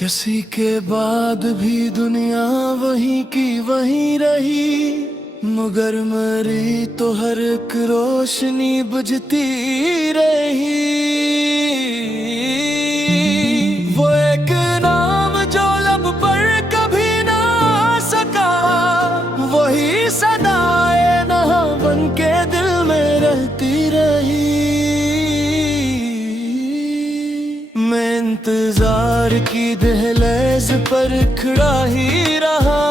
किसी के बाद भी दुनिया वहीं की वहीं रही, मगर मरी तो हर एक रोशनी बुझती रही। वो एक नाम जो लब पर कभी ना आ सका, वही सदाए नहा बन के दिल में रहती रही। मैं इंतजार की दहलीज पर खड़ा ही रहा,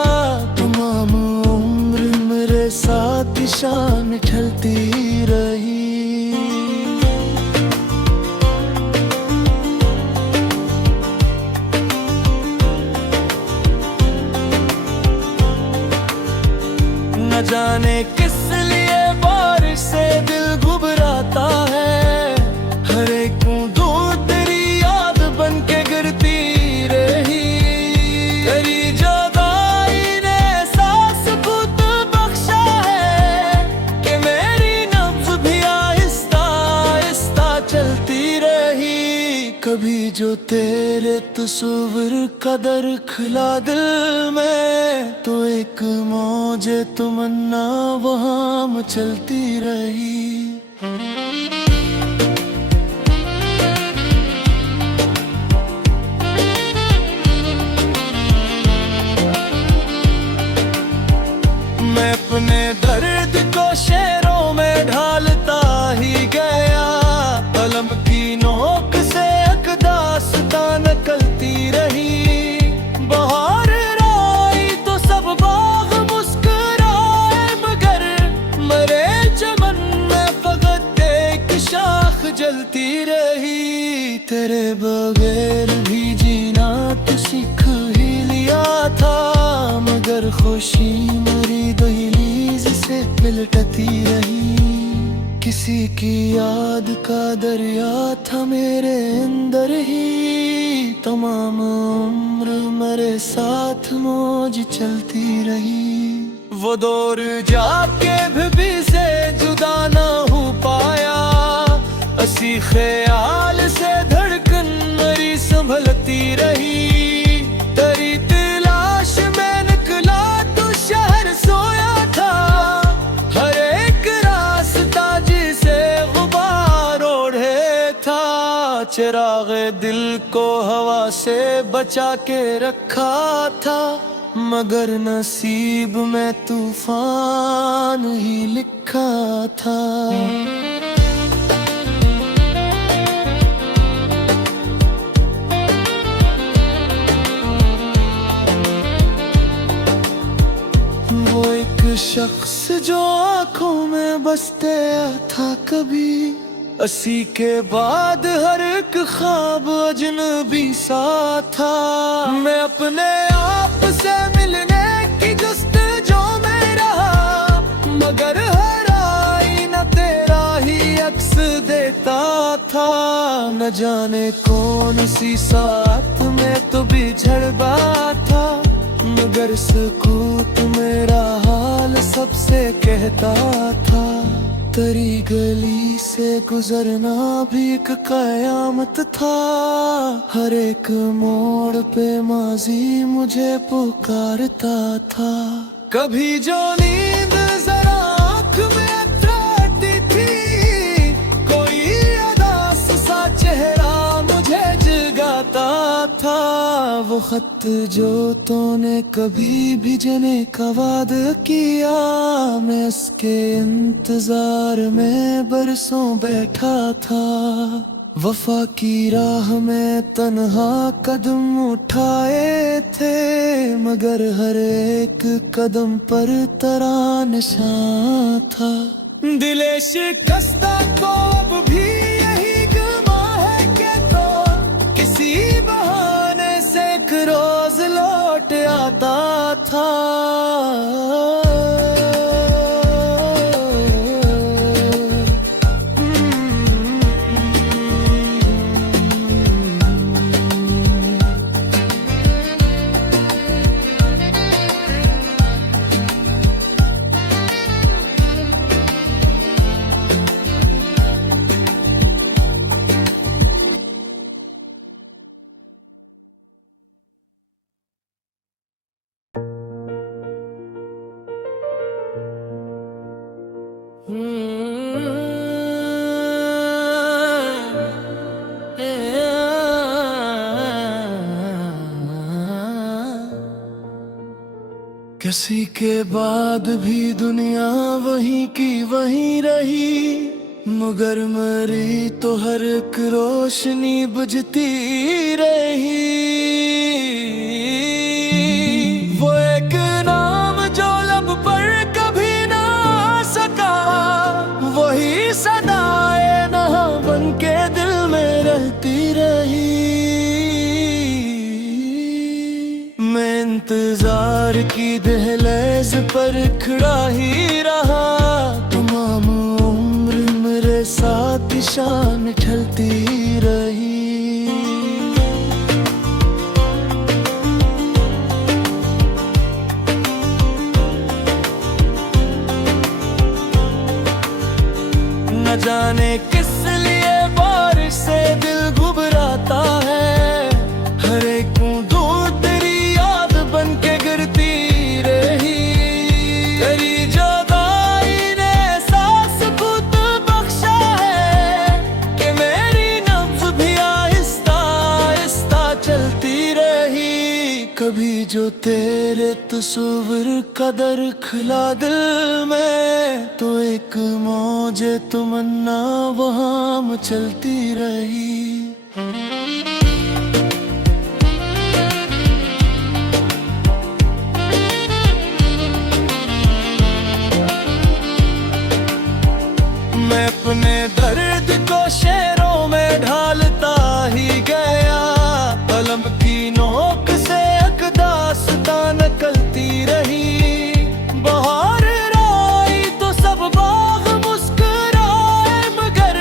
तमाम उम्र मेरे साथ शाम ढलती रही। न जाने किस लिए बारिश से दिल घुबराता है, हर एक बूंद तेरी याद बन के गिरती रही। तेरी जुदाई ने एहसास खुद बख्शा है कि मेरी नब्ज़ भी आहिस्ता आहिस्ता चलती रही। कभी जो तेरे तस्वीर का दर खुला दिल में, तो एक मौजे तमन्ना वहाँ मचलती रही। मैं अपने दर्द को शेरों में ढालता ही गया, कलम की नोक से एक दास्तां निकलती रही। बहार आई तो सब बाग मुस्कुराए, मगर मरे चमन में फकत एक शाख जलती रही। तेरे बगैर भी जीना तो सीख ही लिया था, मगर खुशी मेरी दहलीज से पिलटती रही। किसी की याद का दरिया था मेरे अंदर ही, तमाम उम्र मेरे साथ मौज चलती रही। वो दौर जाके भी से जुदा ना हो पाया, असी ख्याल से धड़कन मेरी संभलती रही। तेरी तलाश में निकला तो शहर सोया था, हर एक रास्ता जिसे गुबार ओढ़े था। चिराग दिल को हवा से बचा के रखा था, मगर नसीब में तूफान ही लिखा था। वो एक शख्स जो आंखों में बसते था कभी, असी के बाद हर एक ख्वाब अजनबी सा था। मैं अपने आप से मिलने की जुस्तजू में रहा, मगर हर आईना तेरा ही अक्स देता था। न जाने कौन सी साथ में तो बिछड़ था, मगर सुकूत मेरा हाल सबसे कहता था। तेरी गली से गुजरना भी एक कयामत था, हर एक मोड़ पे माजी मुझे पुकारता था। कभी जो नींद जरा आँख में अतराती थी, कोई अदास सा चेहरा मुझे जगाता था। वो खत जो तूने कभी भेजने का वादा किया, मैं उसके इंतजार में बरसों बैठा था। वफा की राह में तन्हा कदम उठाए थे, मगर हर एक कदम पर तेरा निशान था। दिले शिकस्ता को अब भी यही गुमा है कि तो किसी बहाने से एक रोज लौट आता था। किसी के बाद भी दुनिया वहीं की वहीं रही, मगर मरी तो हर एक रोशनी बुझती रही। वो एक नाम जो लब पर कभी ना आ सका, वही सदाए नहा बन के दिल में रहती रही। मैं इंतजार की दहलीज पर खड़ा ही रहा, तमाम उम्र मेरे साथ शान ढलती रही। न जाने किस लिए बारिश से दिल घुबराता है, हर एक दूर तेरी याद बन के गिरती रही। तेरी जुदाई ने एहसास खुद बख्शा है कि मेरी नब्ज़ भी आहिस्ता आहिस्ता चलती रही। कभी जो तेरे तस्वीर का दर खुला दिल में, तो एक मौजे तमन्ना वहाँ मचलती रही। मैं अपने दर्द को शेरों में ढालता ही गया, कलम की नोक से एक दास्तां निकलती रही। बहार आई तो सब बाग मुस्कुराए, मगर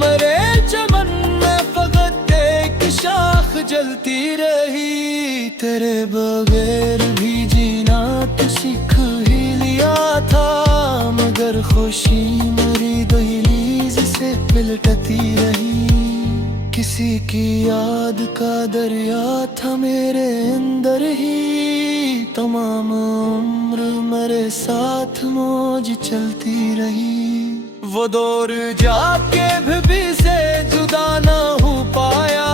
मरे चमन में फकत एक शाख जलती रही। तेरे बगैर भी जीना तो सीख ही लिया था, मगर खुशी मेरी दहलीज से पिलटती रही। किसी की याद का दरिया था मेरे अंदर ही, तमाम उम्र मेरे साथ मौज चलती रही। वो दौर जाके भी से जुदा ना हो पाया,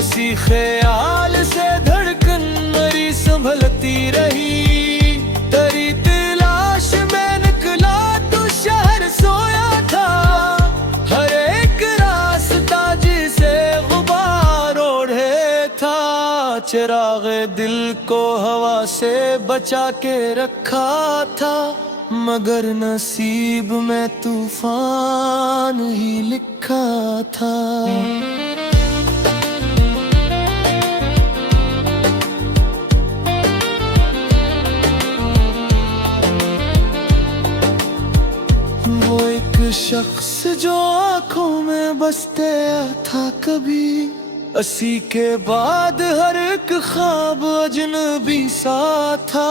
असी ख्याल से धड़कन मेरी संभलती रही। तेरी तलाश में निकला तो शहर सोया था, हर एक रास्ता जिसे गुबार ओढ़े था। चिराग दिल को हवा से बचा के रखा था, मगर नसीब में तूफान ही लिखा था। वो एक शख्स जो आंखों में बसते था कभी, असी के बाद हर एक ख्वाब अजनबी सा था।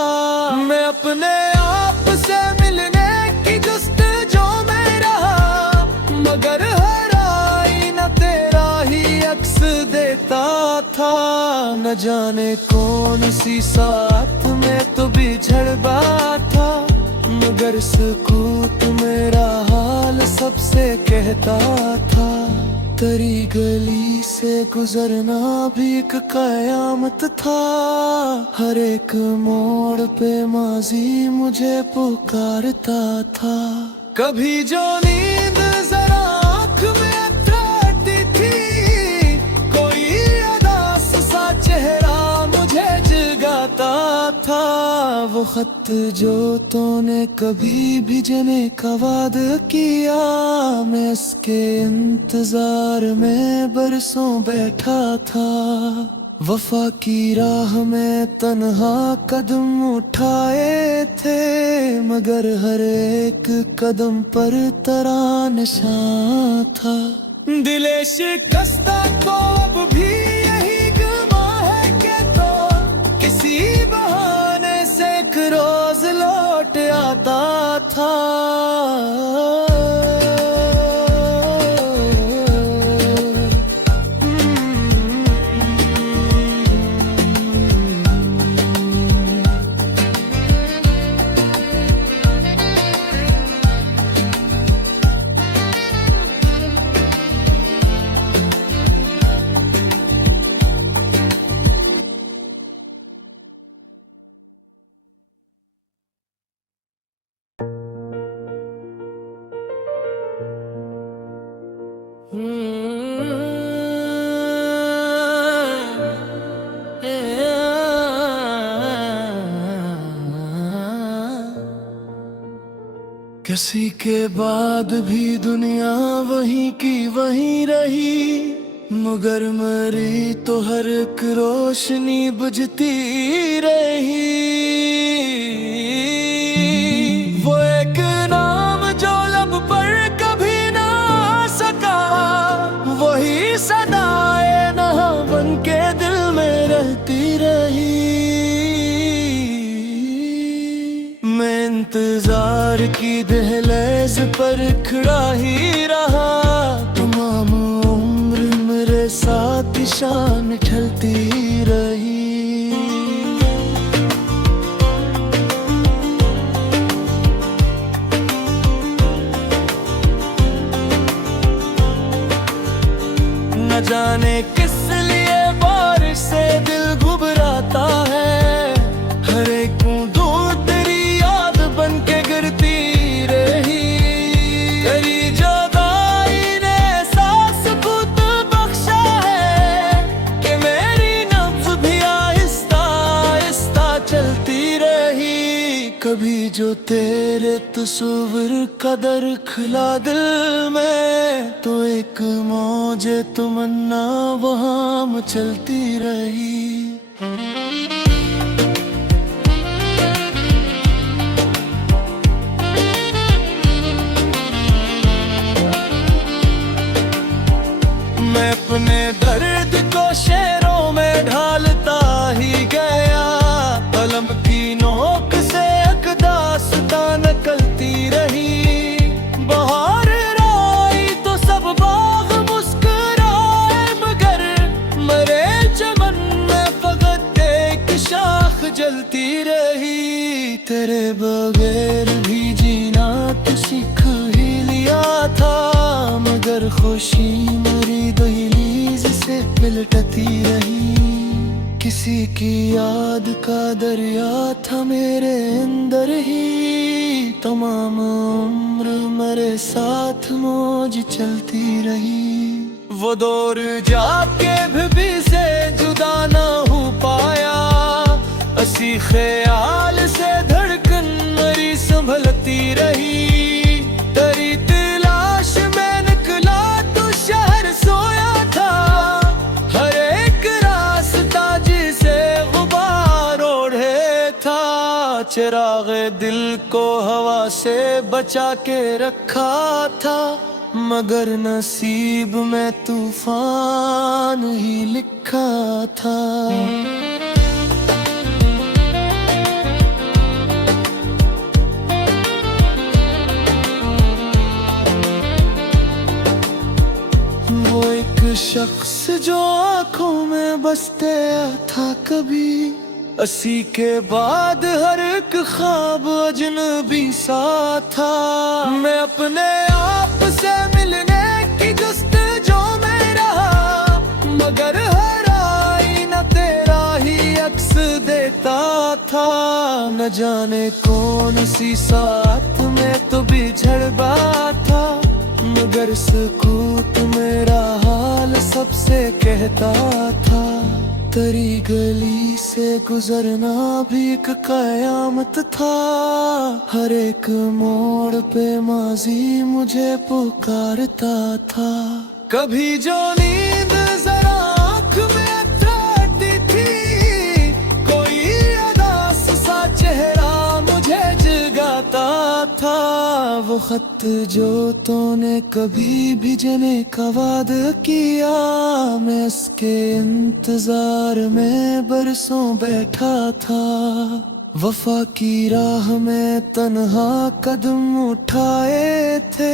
मैं अपने आप से मिलने की जुस्तजू में रहा, मगर हर आईना तेरा ही अक्स देता था। न जाने कौन सी साथ में तो बिछड़ था, मगर सुकूत मेरा हाल सबसे कहता था। तेरी गली से गुजरना भी एक कयामत था, हर एक मोड़ पे माजी मुझे पुकारता था। कभी जो नींद जरा आँख में अतराती थी, कोई अदास सा चेहरा मुझे जगाता था। वो खत जो तूने कभी भेजने का वादा किया, मैं उसके इंतजार में बरसों बैठा था। वफा की राह में तन्हा कदम उठाए थे, मगर हर एक कदम पर तेरा निशान था। दिले शिकस्ता को अब भी यही गमा है कि तो किसी बहाने से एक रोज लौट आता था। हंसी के बाद भी दुनिया वहीं की वहीं रही, मगर मरी तो हर एक रोशनी बुझती रही। वो एक नाम जो लब पर कभी ना आ सका, वही सदाए नहा बन के दिल में रहती रही। मैं इंतजार की दहलीज पर खड़ा ही रहा, तमाम उम्र मेरे साथ शान ढलती रही। न जाने किस लिए बारिश से दिल घुबराता है, हर एक दूर तेरी याद बन के गिरती रही। तेरी जुदाई ने एहसास खुद बख्शा है कि मेरी नब्ज़ भी आहिस्ता आहिस्ता चलती रही। कभी जो तेरे तस्वीर का दर खुला दिल में, तो एक मौजे तमन्ना वहाँ मचलती रही। मैं अपने दर्द को शेरों में ढालता ही गया, कलम की नोक से एक दास्तां निकलती रही। बहार आई तो सब बाग मुस्कुराए, मगर मरे चमन में फकत एक शाख जलती रही। तेरे बगैर भी जीना तो सीख ही लिया था, मगर खुशी मेरी दहलीज से मिलटती रही। किसी की याद का दरिया था मेरे अंदर ही, तमाम उम्र मेरे साथ मौज चलती रही। वो दौर जाके भी से जुदा ना हो पाया, असी ख्याल से धड़कन मेरी संभलती रही। तेरी तलाश में निकला तो शहर सोया था, हर एक रास्ता जिसे गुबार ओढ़े था। चिराग दिल को हवा से बचा के रखा था, मगर नसीब में तूफान ही लिखा था। वो एक शख्स जो आंखों में बसते था कभी, असी के बाद हर एक ख्वाब अजनबी सा था। मैं अपने आप से मिलने की जस्तजू में रहा, मगर हर आईना तेरा ही अक्स देता था। न जाने कौन सी साथ में तो बिछड़ था, मगर सुकूत मेरा हाल सबसे कहता था। तेरी गली से गुजरना भी एक कयामत था, हर एक मोड़ पे माजी मुझे पुकारता था। कभी जो नींद जरा आँख में अटैती थी, कोई अदास सा चेहरा मुझे जगाता था। वो खत जो तूने कभी भेजने का वादा किया, मैं उसके इंतजार में बरसों बैठा था। वफा की राह में तन्हा कदम उठाए थे,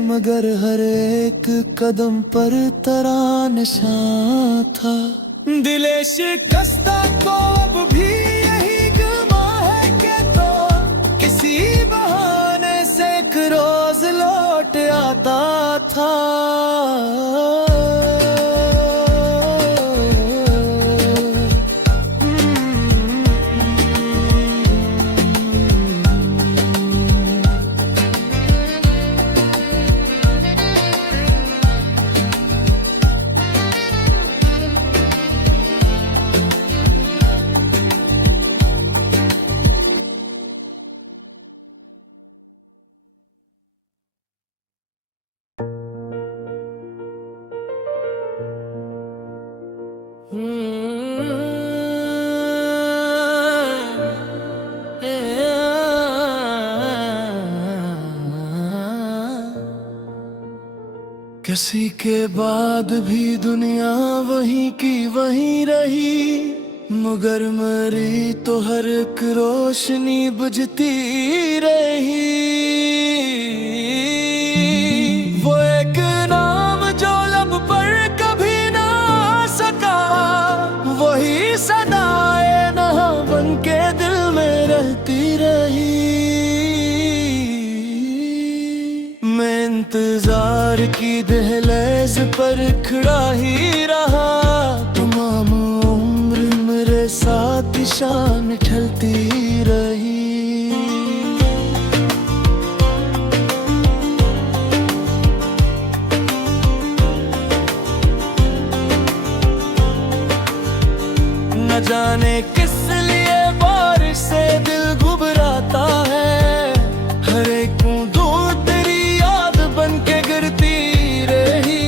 मगर हर एक कदम पर तेरा निशान था। दिले शिकस्ता को अब भी यही गुमा है कि तो किसी बहाने से एक रोज लौट आता था। किसी के बाद भी दुनिया वहीं की वहीं रही, मगर मरी तो हर एक रोशनी बुझती रही। वो एक नाम जो लब पर कभी ना आ सका, वही सदाए नहा बन के दिल में रहती रही। मैं इंतजार की दहलीज पर खड़ा ही रहा, तमाम उम्र मेरे साथ शान ढलती रही। न जाने किस लिए बारिश से दिल घुबराता है, हर एक बूंद तेरी याद बन के गिरती रही।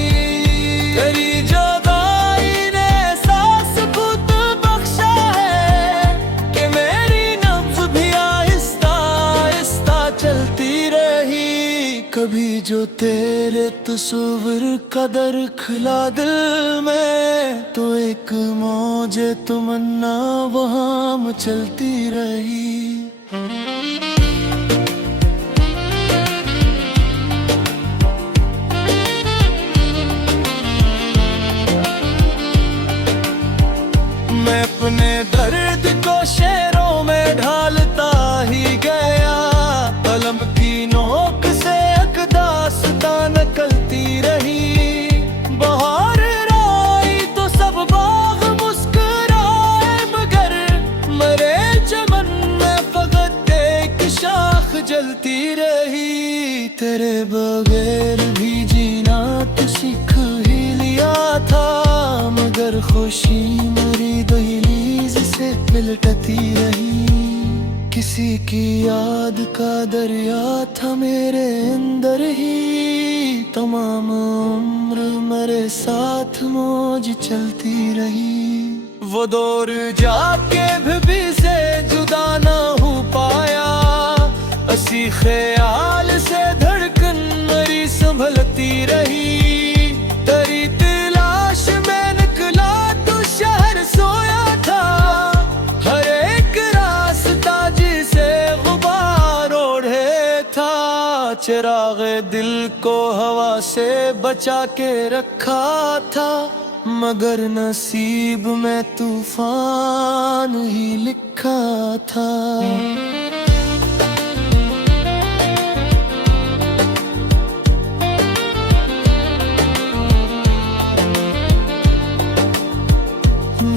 तेरी जुदाई ने एहसास खुद बख्शा है कि मेरी नब्ज़ भी आहिस्ता आहिस्ता चलती रही। कभी जो तेरे तस्वीर का दर खुला दिल में, तो एक मौजे तमन्ना वहाँ मचलती रही। मैं अपने दर्द को शेरों में ढालता ही गया, कलम की नोक से एक दास्तां निकलती रही। बहार आई तो सब बाग मुस्कुराए, मगर मरे चमन में फकत एक शाख जलती रही। तेरे बगैर भी जीना तो सीख ही लिया था, मगर खुशी मेरी दहलीज से लिपटती रही। किसी की याद का दरिया था मेरे अंदर ही, तमाम उम्र मेरे साथ मौज चलती रही। वो दौर जाके भी से जुदा ना हो पाया, असी ख्याल से धड़कन मेरी संभलती रही। तेरी तलाश में निकला तो शहर सोया था, हर एक रास्ता जिसे गुबार ओढ़े था। चिराग दिल को हवा से बचा के रखा था, मगर नसीब में तूफान ही लिखा था।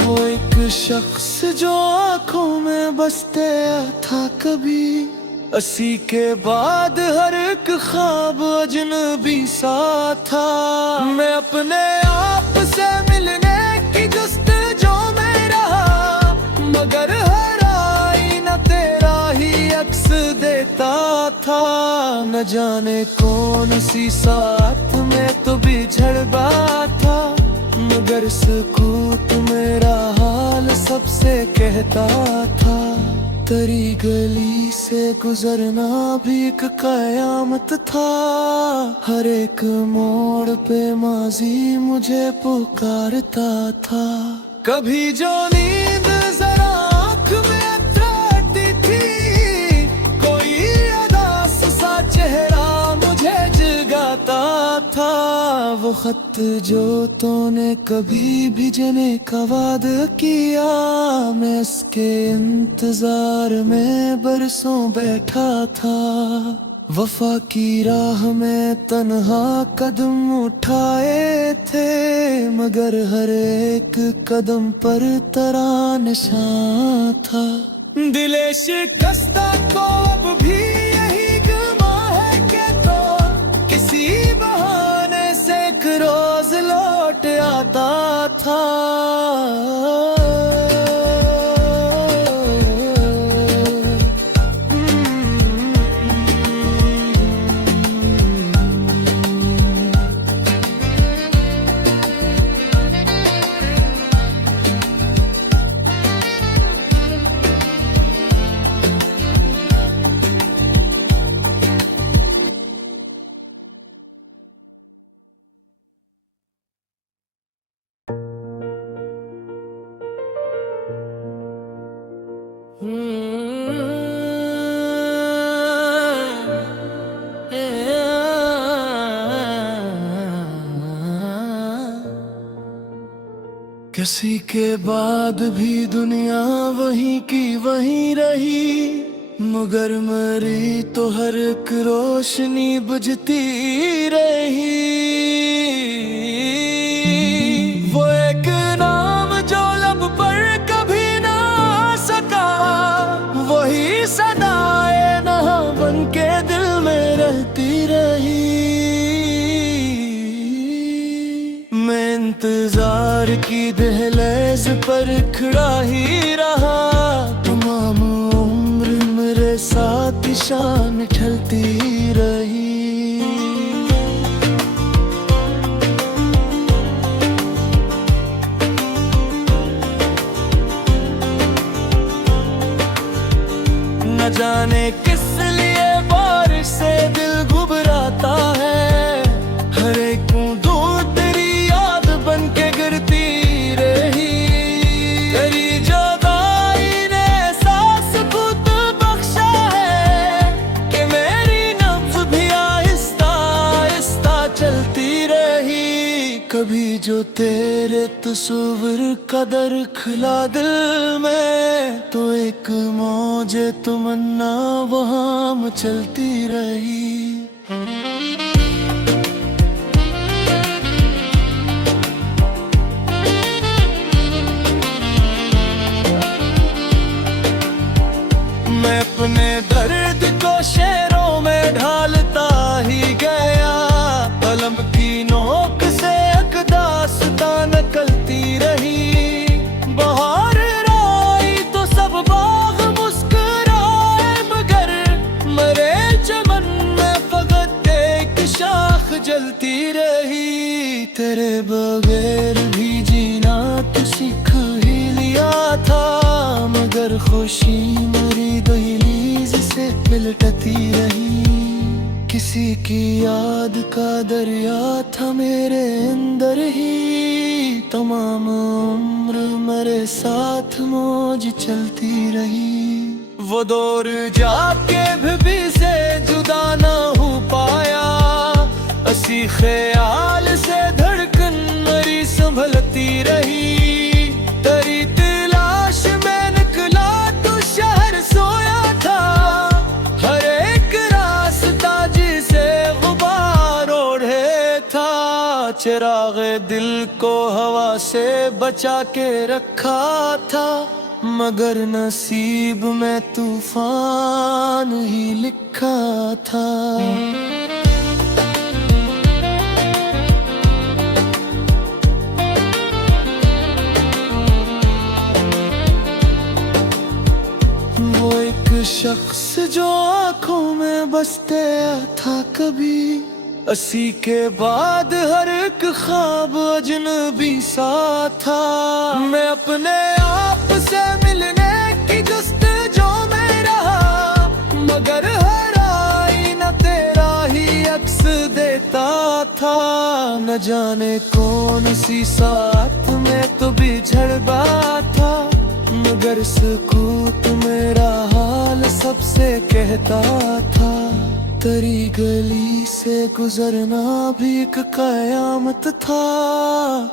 वो एक शख्स जो आंखों में बसते था कभी, असी के बाद हर एक ख्वाब अजनबी सा था। मैं अपने आप से मिलने की जस्तजू में रहा, मगर हर आईना तेरा ही अक्स देता था। न जाने कौन सी साथ में तो बिछड़ था, मगर सुकूत मेरा हाल सबसे कहता था। तेरी गली से गुजरना भी एक कयामत था, हर एक मोड़ पे माजी मुझे पुकारता था। कभी जो नींद जरा आँख में अतराती थी, कोई अदास सा चेहरा मुझे जगाता था। वो खत जो तूने कभी भेजने का वादा किया, मैं उसके इंतजार में बरसों बैठा था। वफा की राह में तन्हा कदम उठाए थे, मगर हर एक कदम पर तेरा निशान था। दिले शिकस्ता को अब भी यही गमा है कि तो किसी बहाने से एक रोज लौट आता था। किसी के बाद भी दुनिया वहीं की वहीं रही, मगर मरी तो हर एक रोशनी बुझती रही। वो एक नाम जो लब पर कभी ना आ सका, वही सदाए नहा बन के दिल में रहती रही। मैं इंतजार की दहलीज पर खड़ा ही रहा, तमाम उम्र मेरे साथ शान ढलती रही। न जाने किस लिए बारिश से दिल घुबराता है, हर एक बूंद तेरी याद बन के गिरती रही। तेरी जुदाई ने एहसास खुद बख्शा है कि मेरी नब्ज़ भी आहिस्ता आहिस्ता चलती रही। कभी जो तेरे तस्वीर का दर खुला दिल में, तो एक मौजे तमन्ना वहाँ मचलती रही। मैं अपने दर्द को शेरों में ढालता ही गया, कलम की नोक से एक दास्तां निकलती रही। बहार आई तो सब बाग मुस्कुराए, मगर मरे चमन में फकत एक शाख जलती रही। तेरे बगैर भी जीना तो सीख ही लिया था, मगर खुशी मेरी दहलीज से लिपटती रही। किसी की याद का दरिया था मेरे अंदर ही, तमाम उम्र मेरे साथ मौज चलती रही। वो दौर जाके भी से जुदा ना हो पाया, असी ख्याल से धड़कन मेरी संभलती रही। तेरी तलाश में निकला तो शहर सोया था, हर एक रास्ता जिसे गुबार ओढ़े था। चिरागे दिल को हवा से बचा के रखा था, मगर नसीब में तूफान ही लिखा था। वो एक शख्स जो आंखों में बसते था कभी, असी के बाद हर एक ख्वाब अजनबी सा था। मैं अपने आप से मिलने की जुस्तजू में रहा, मगर हर आईना तेरा ही अक्स देता था। न जाने कौन सी साथ में तो बिछड़ था, मगर सुकूत मेरा हाल सबसे कहता था। तेरी गली से गुजरना भी एक कयामत था,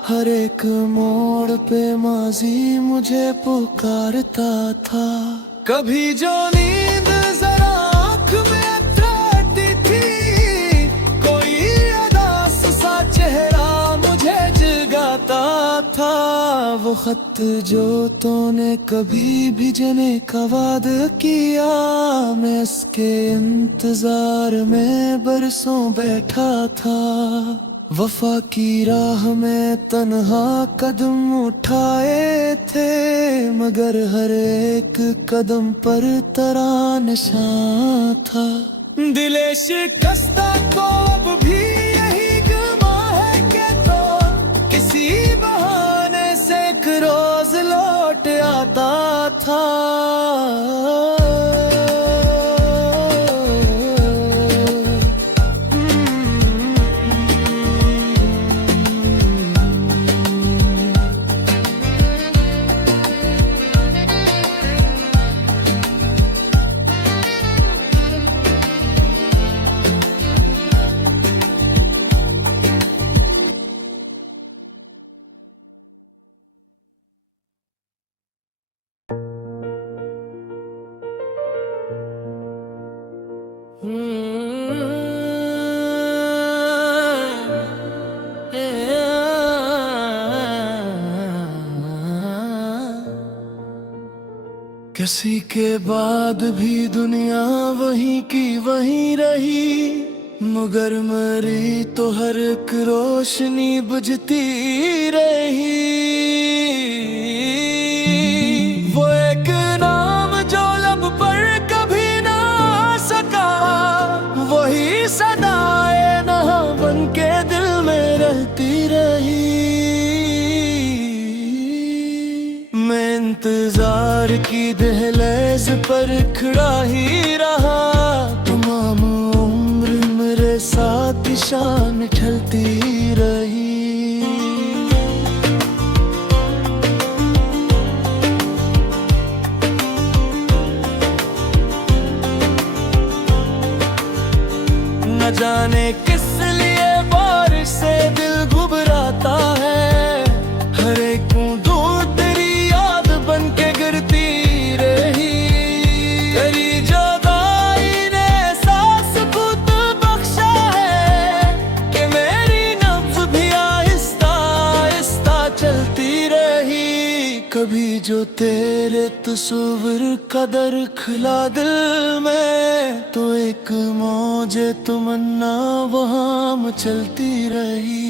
हर एक मोड़ पे माजी मुझे पुकारता था। कभी जो नींद जरा आँख में अतराती थी, कोई अदास सा चेहरा मुझे जगाता था। वो खत जो तूने कभी भेजने का वादा किया, मैं इसके इंतजार में बरसों बैठा था। वफा की राह में तन्हा कदम उठाए थे, मगर हर एक कदम पर तेरा निशान था। दिले शिकस्ता को अब भी यही गुमा है कि तो किसी बहाने से एक रोज लौट आता था। किसी के बाद भी दुनिया वहीं की वहीं रही, मगर मरी तो हर एक रोशनी बुझती रही। वो एक नाम जो लब पर कभी ना आ सका, वही सदाए नहा बन के दिल में रहती रही। मैं इंतजार की दहलीज पर खड़ा ही रहा, तमाम उम्र मेरे साथ शान ढलती रही। न जाने किस लिए बारिश से दिल घबराता है, हर एक बूंद तेरी याद बन के गिरती रही। तेरी जुदाई ने एहसास खुद बख्शा है कि मेरी नब्ज़ भी आहिस्ता आहिस्ता चलती रही। कभी जो तेरे तस्वीर का दर खुला दिल में, तो एक मौजे तमन्ना वहाँ चलती रही।